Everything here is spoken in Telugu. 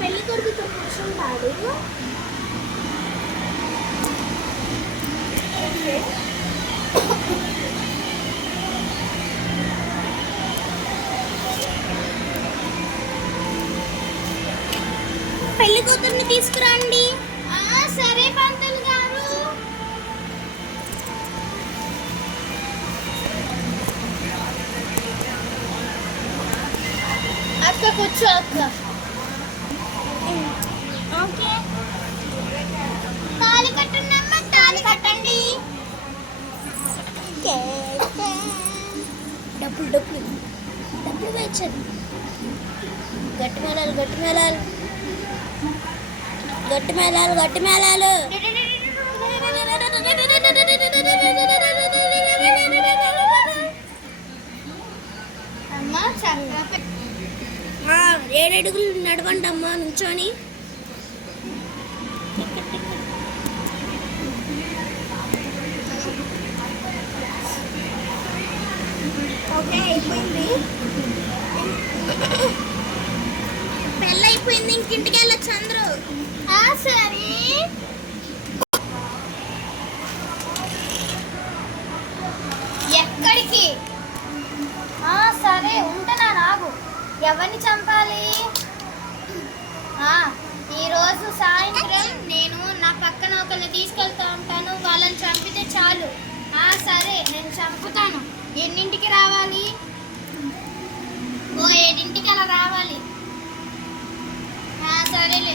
పెళ్లి కొడుకుతో కూర్చుంటాడు. పెళ్లి కూతుర్ని తీసుకురండి. సరే పంతులు గారు. అక్క కూర్చో అక్క. ఓకే. తాళి కట్టండి అమ్మ, తాళి కట్టండి. డబ్బులు డబ్బులు డబ్బులు వేచండి. గట్టి మేళాలు గట్టి మేళాలు గట్టి మేళాలు గట్టి మేళాలు. అమ్మా 7 అడుగులు నడవండి అమ్మా నుంచొని. ఓకే అయిపోయింది. పెళ్ళి అయిపోయింది, ఇంకింటికి వెళ్ళొచ్చు అందరూ. సరే. ఎక్కడికి? సరే ఉంటున్నా. నాగు ఎవరిని చంపాలి? ఈరోజు సాయంత్రం నేను నా పక్కన ఒకరిని తీసుకెళ్తా ఉంటాను. వాళ్ళని చంపితే చాలు. సరే నేను చంపుతాను. ఎన్నింటికి రావాలి? 7ంటికి అలా రావాలి. సరేలే.